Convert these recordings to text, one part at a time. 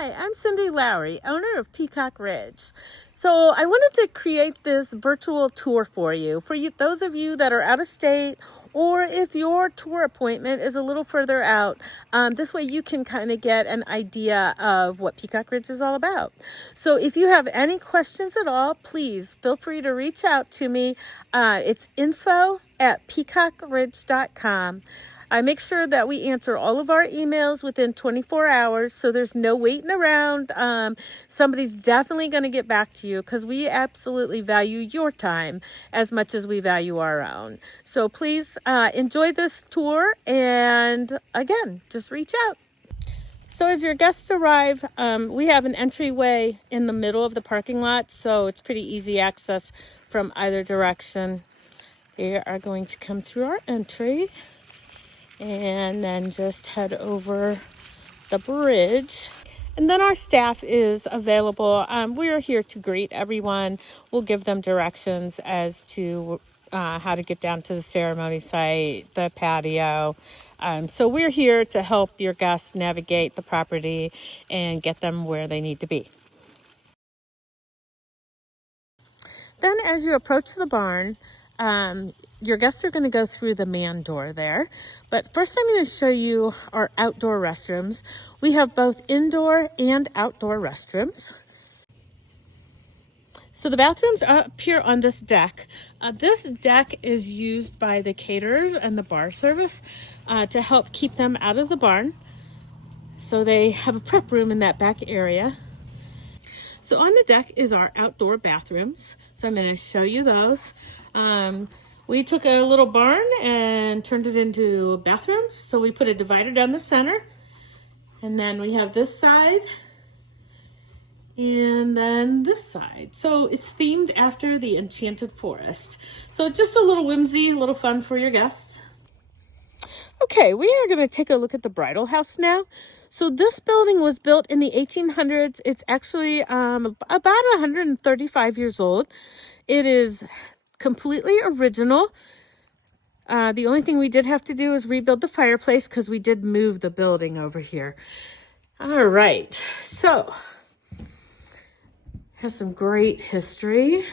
Hi, I'm Cindy Lowry, owner of Peacock Ridge. So I wanted to create this virtual tour for you, those of you that are out of state, or if your tour appointment is a little further out. This way you can kind of get an idea of what Peacock Ridge is all about. So if you have any questions at all, please feel free to reach out to me. It's info@peacockridge.com. I make sure that we answer all of our emails within 24 hours, so there's no waiting around. Somebody's definitely going to get back to you because we absolutely value your time as much as we value our own. So please enjoy this tour, and again, just reach out. So as your guests arrive, we have an entryway in the middle of the parking lot, so it's pretty easy access from either direction. They are going to come through our entry and then just head over the bridge. And then our staff is available. We are here to greet everyone. We'll give them directions as to how to get down to the ceremony site, the patio. So we're here to help your guests navigate the property and get them where they need to be. Then as you approach the barn, your guests are going to go through the man door there. But first I'm going to show you our outdoor restrooms. We have both indoor and outdoor restrooms. So the bathrooms are up here on this deck. This deck is used by the caterers and the bar service to help keep them out of the barn. So they have a prep room in that back area. So on the deck is our outdoor bathrooms. So I'm going to show you those. We took a little barn and turned it into bathrooms. So we put a divider down the center. And then we have this side. And then this side. So it's themed after the Enchanted Forest. So just a little whimsy, a little fun for your guests. Okay, we are going to take a look at the bridal house now. So this building was built in the 1800s. It's actually about 135 years old. It is completely original. The only thing we did have to do is rebuild the fireplace because we did move the building over here. All right, so has some great history.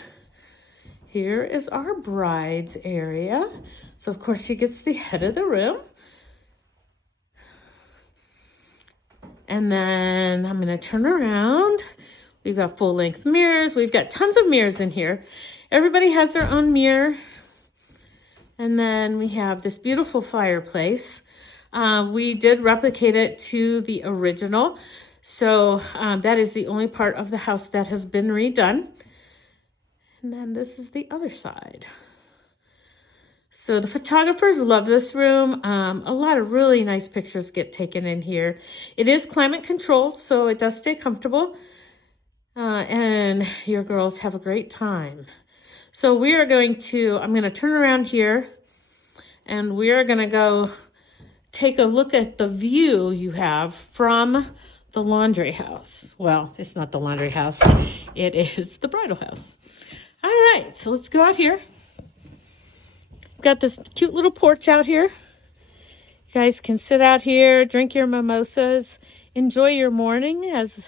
Here is our bride's area. So of course she gets the head of the room. And then I'm going to turn around. We've got full length mirrors. We've got tons of mirrors in here. Everybody has their own mirror. And then we have this beautiful fireplace. We did replicate it to the original. So that is the only part of the house that has been redone. And then this is the other side. So the photographers love this room. A lot of really nice pictures get taken in here. It is climate controlled, so it does stay comfortable. And your girls have a great time. So we are I'm going to turn around here and we are going to go take a look at the view you have from the laundry house. Well, it's not the laundry house. It is the bridal house. All right, so let's go out here. Got this cute little porch out here. You guys can sit out here, drink your mimosas, enjoy your morning as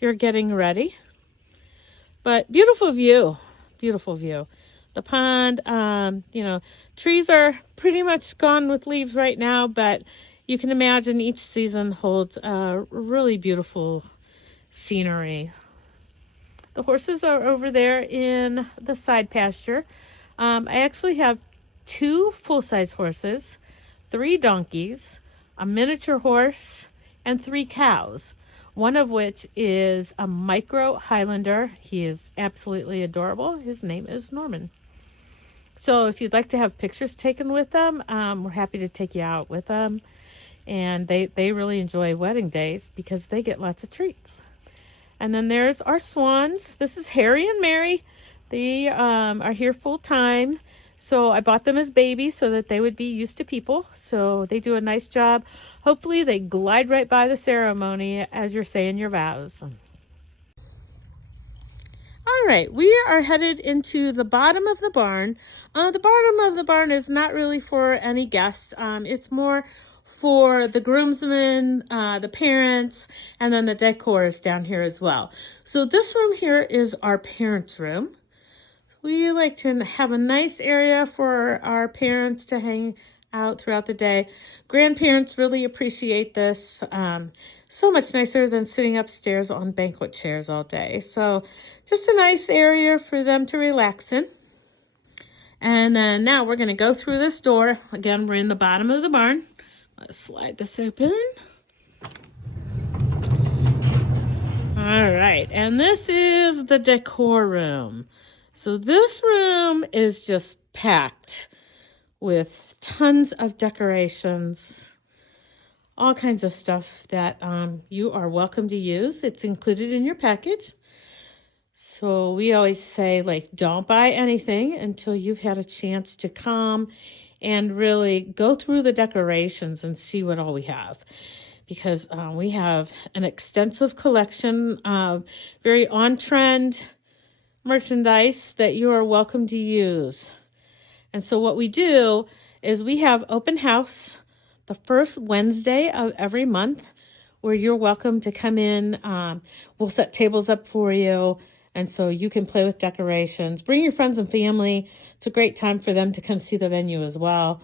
you're getting ready. But beautiful view, beautiful view. The pond, trees are pretty much gone with leaves right now, but you can imagine each season holds a really beautiful scenery. The horses are over there in the side pasture. I actually have 2 full-size horses, 3 donkeys, a miniature horse, and 3 cows, one of which is a micro Highlander. He is absolutely adorable. His name is Norman. So if you'd like to have pictures taken with them, we're happy to take you out with them. And they really enjoy wedding days because they get lots of treats. And then there's our swans. This is Harry and Mary. They are here full time. So I bought them as babies so that they would be used to people. So they do a nice job. Hopefully they glide right by the ceremony as you're saying your vows. All right, we are headed into the bottom of the barn. The bottom of the barn is not really for any guests. It's more for the groomsmen, the parents, and then the decor is down here as well. So this room here is our parents' room. We like to have a nice area for our parents to hang out throughout the day. Grandparents really appreciate this. So much nicer than sitting upstairs on banquet chairs all day. So just a nice area for them to relax in. And then now we're going to go through this door. Again, we're in the bottom of the barn. Let's slide this open. All right, and this is the decor room. So this room is just packed with tons of decorations, all kinds of stuff that you are welcome to use. It's included in your package. So we always say, like, don't buy anything until you've had a chance to come and really go through the decorations and see what all we have. Because we have an extensive collection of very on-trend merchandise that you are welcome to use. And so what we do is we have open house the first Wednesday of every month where you're welcome to come in. We'll set tables up for you. And so you can play with decorations. Bring your friends and family. It's a great time for them to come see the venue as well.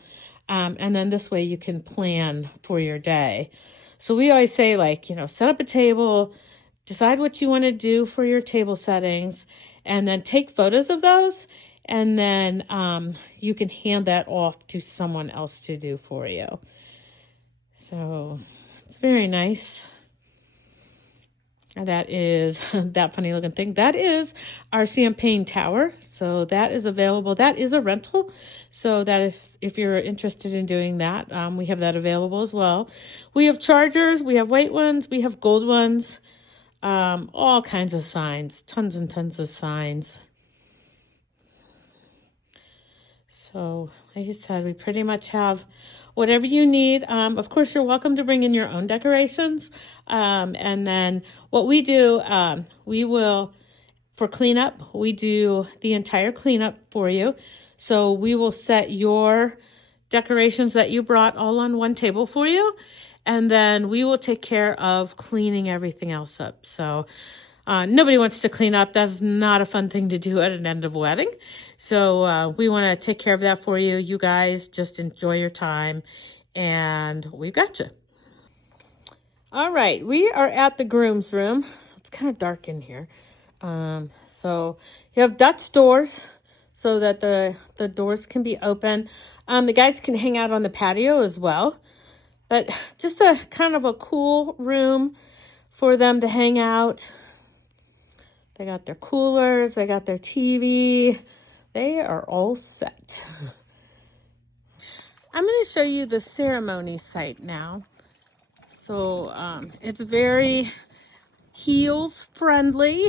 And then this way you can plan for your day. So we always say, like, set up a table, decide what you want to do for your table settings, and then take photos of those. And then you can hand that off to someone else to do for you. So it's very nice. And that is that funny looking thing. That is our champagne tower. So that is available. That is a rental. So that if you're interested in doing that, we have that available as well. We have chargers. We have white ones. We have gold ones. All kinds of signs. Tons and tons of signs. So, like I said, we pretty much have whatever you need. Of course, you're welcome to bring in your own decorations. And then what we do, we will, for cleanup, we do the entire cleanup for you. So we will set your decorations that you brought all on one table for you. And then we will take care of cleaning everything else up. So nobody wants to clean up. That's not a fun thing to do at an end of a wedding. So we want to take care of that for you. You guys just enjoy your time, and we've got you. All right, we are at the groom's room. So it's kind of dark in here. So you have Dutch doors so that the doors can be open. The guys can hang out on the patio as well. But just a kind of a cool room for them to hang out. They got their coolers, they got their TV. They are all set. I'm going to show you the ceremony site now. So it's very heels friendly.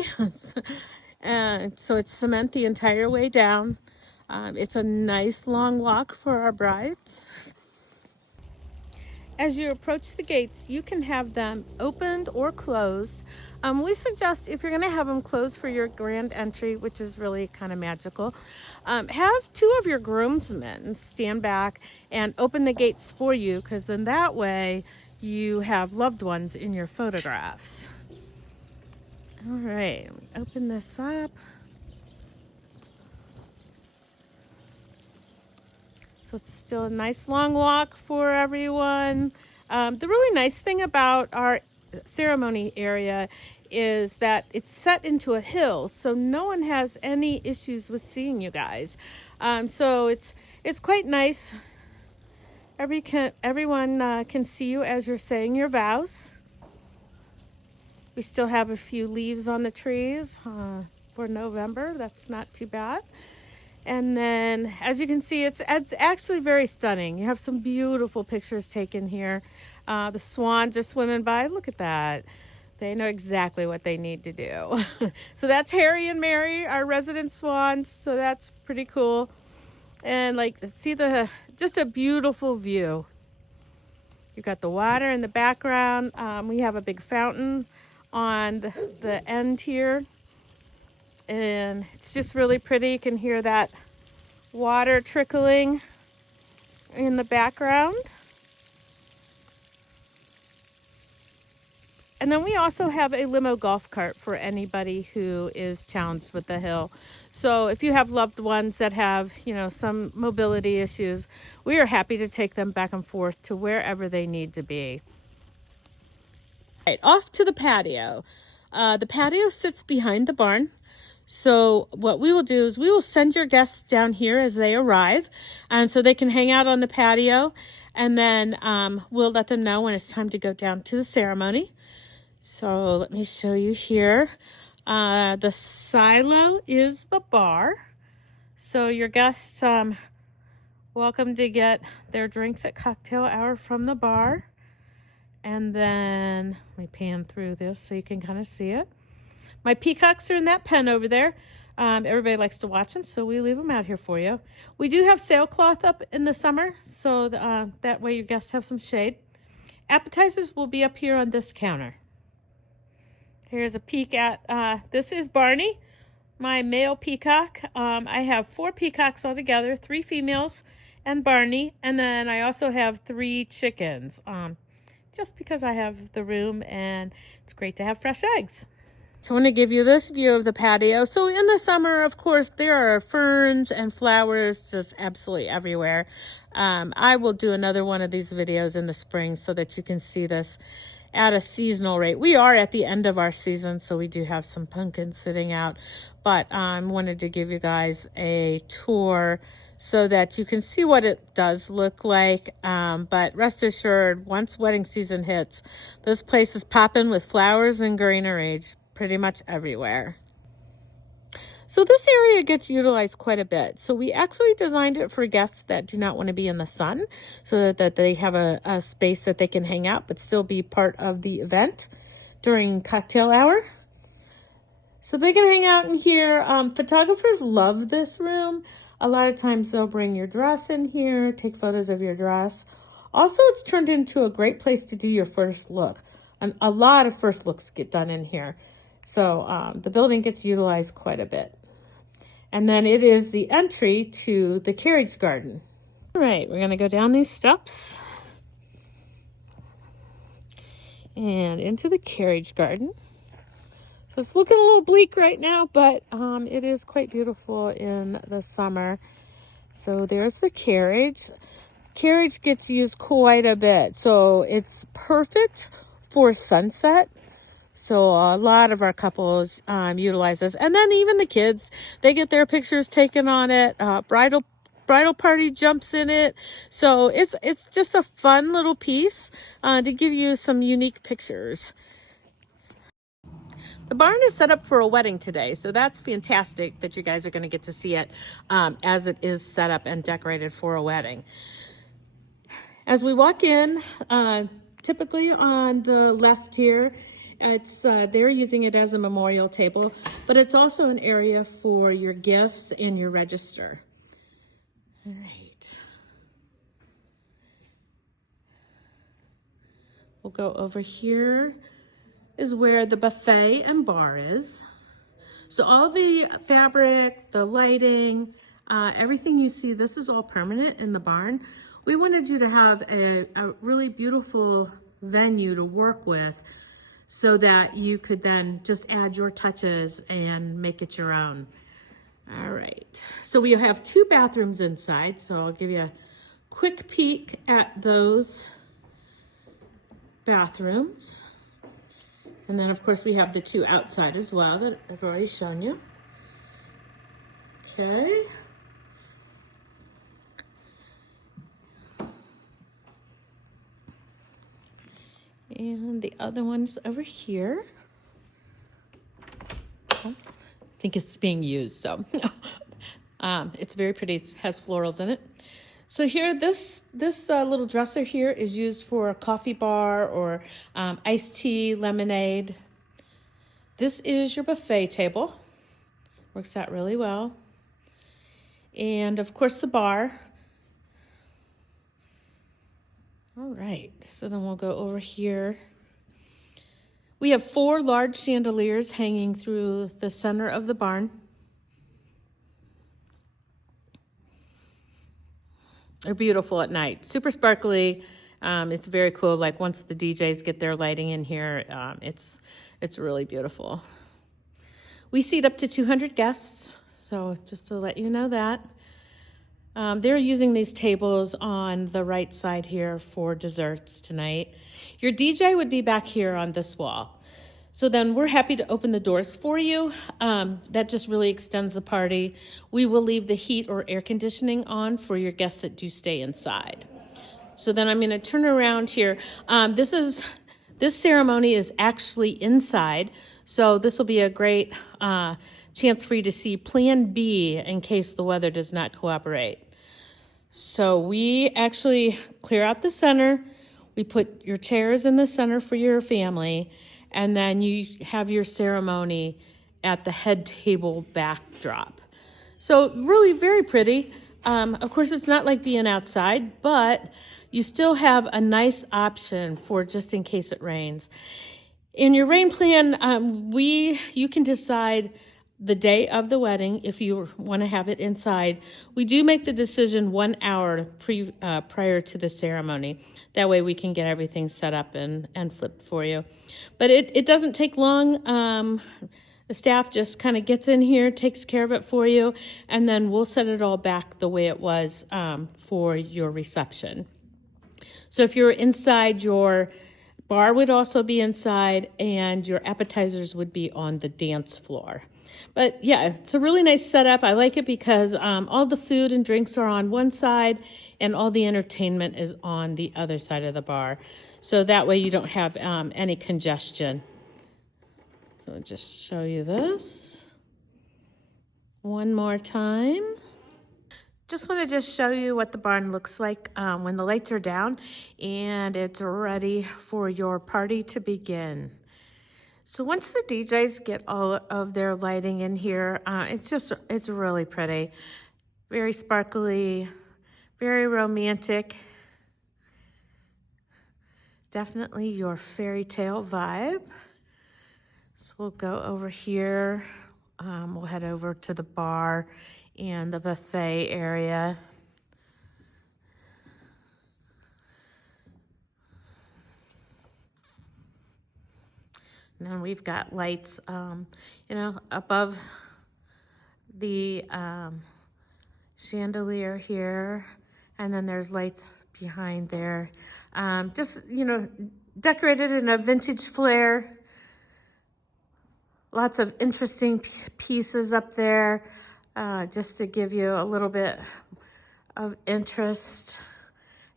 And so it's cement the entire way down. It's a nice long walk for our brides. As you approach the gates, you can have them opened or closed. We suggest, if you're going to have them closed for your grand entry, which is really kind of magical, have two of your groomsmen stand back and open the gates for you, because then that way you have loved ones in your photographs. All right, open this up. So it's still a nice long walk for everyone. The really nice thing about our ceremony area is that it's set into a hill, so no one has any issues with seeing you guys. So it's quite nice. Everyone can see you as you're saying your vows. We still have a few leaves on the trees for November. That's not too bad. And then, as you can see, it's actually very stunning. You have some beautiful pictures taken here. The swans are swimming by. Look at that. They know exactly what they need to do. So that's Harry and Mary, our resident swans. So that's pretty cool. And see just a beautiful view. You've got the water in the background. We have a big fountain on the end here. And it's just really pretty. You can hear that water trickling in the background. And then we also have a limo golf cart for anybody who is challenged with the hill. So if you have loved ones that have, you know, some mobility issues, we are happy to take them back and forth to wherever they need to be. Right, off to the patio. The patio sits behind the barn. So what we will do is we will send your guests down here as they arrive, and so they can hang out on the patio, and then we'll let them know when it's time to go down to the ceremony. So let me show you here. The silo is the bar. So your guests welcome to get their drinks at cocktail hour from the bar. And then let me pan through this so you can kind of see it. My peacocks are in that pen over there. Everybody likes to watch them, so we leave them out here for you. We do have sailcloth up in the summer, so that way your guests have some shade. Appetizers will be up here on this counter. Here's a peek at, this is Barney, my male peacock. I have 4 peacocks altogether, 3 females and Barney, and then I also have 3 chickens. Just because I have the room and it's great to have fresh eggs. So I want to give you this view of the patio. So in the summer, of course, there are ferns and flowers just absolutely everywhere. I will do another one of these videos in the spring so that you can see this at a seasonal rate. We are at the end of our season, so we do have some pumpkins sitting out, but I wanted to give you guys a tour so that you can see what it does look like. But rest assured, once wedding season hits, this place is popping with flowers and greenery pretty much everywhere. So this area gets utilized quite a bit. So we actually designed it for guests that do not want to be in the sun, so that they have a space that they can hang out but still be part of the event during cocktail hour. So they can hang out in here. Photographers love this room. A lot of times they'll bring your dress in here, take photos of your dress. Also, it's turned into a great place to do your first look. And a lot of first looks get done in here. So the building gets utilized quite a bit. And then it is the entry to the carriage garden. All right, we're gonna go down these steps and into the carriage garden. So it's looking a little bleak right now, but it is quite beautiful in the summer. So there's the carriage. Carriage gets used quite a bit. So it's perfect for sunset. So a lot of our couples utilize this. And then even the kids, they get their pictures taken on it. Bridal party jumps in it. So it's just a fun little piece to give you some unique pictures. The barn is set up for a wedding today, so that's fantastic that you guys are going to get to see it as it is set up and decorated for a wedding. As we walk in, typically on the left here, it's they're using it as a memorial table, but it's also an area for your gifts and your register. All right. We'll go over here is where the buffet and bar is. So all the fabric, the lighting, everything you see, this is all permanent in the barn. We wanted you to have a really beautiful venue to work with so that you could then just add your touches and make it your own. All right, so we have 2 bathrooms inside, so I'll give you a quick peek at those bathrooms. And then, of course, we have the 2 outside as well that I've already shown you. Okay. And the other one's over here. Oh, I think it's being used, so it's very pretty. It has florals in it. So here, this little dresser here is used for a coffee bar or iced tea, lemonade. This is your buffet table. Works out really well. And of course the bar. All right, so then we'll go over here. We have 4 large chandeliers hanging through the center of the barn. They're beautiful at night, super sparkly. It's very cool. Like once the DJs get their lighting in here, it's really beautiful. We seat up to 200 guests, so just to let you know that. They're using these tables on the right side here for desserts tonight. Your DJ would be back here on this wall. So then we're happy to open the doors for you. That just really extends the party. We will leave the heat or air conditioning on for your guests that do stay inside. So then I'm going to turn around here. This ceremony is actually inside, so this will be a great chance for you to see Plan B in case the weather does not cooperate. So we actually clear out the center. We put your chairs in the center for your family, and then you have your ceremony at the head table backdrop. So really very pretty. Of course, it's not like being outside, but you still have a nice option for just in case it rains. In your rain plan, you can decide the day of the wedding if you want to have it inside. We do make the decision 1 hour prior to the ceremony. That way we can get everything set up and flipped for you. But it doesn't take long. The staff just kind of gets in here, takes care of it for you, and then we'll set it all back the way it was for your reception. So if you're inside, your bar would also be inside, and your appetizers would be on the dance floor. But yeah, it's a really nice setup. I like it because all the food and drinks are on one side, and all the entertainment is on the other side of the bar. So that way you don't have any congestion. So I'll just show you this one more time. Just want to just show you what the barn looks like when the lights are down and it's ready for your party to begin. So once the DJs get all of their lighting in here, it's really pretty. Very sparkly, very romantic. Definitely your fairy tale vibe. So we'll go over here. We'll head over to the bar and the buffet area. And then we've got lights, above the chandelier here. And then there's lights behind there. Decorated in a vintage flair. Lots of interesting pieces up there, just to give you a little bit of interest.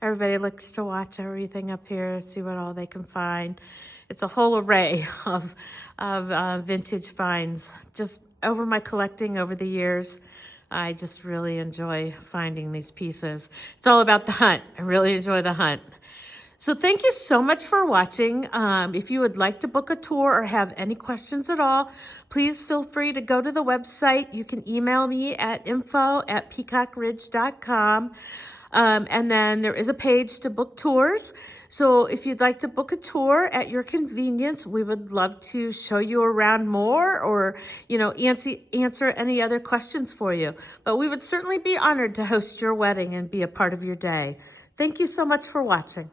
Everybody likes to watch everything up here, see what all they can find. It's a whole array of vintage finds. Just over my collecting over the years, I just really enjoy finding these pieces. It's all about the hunt. I really enjoy the hunt. So thank you so much for watching. If you would like to book a tour or have any questions at all, please feel free to go to the website. You can email me at info@peacockridge.com. And then there is a page to book tours. So if you'd like to book a tour at your convenience, we would love to show you around more or, answer any other questions for you. But we would certainly be honored to host your wedding and be a part of your day. Thank you so much for watching.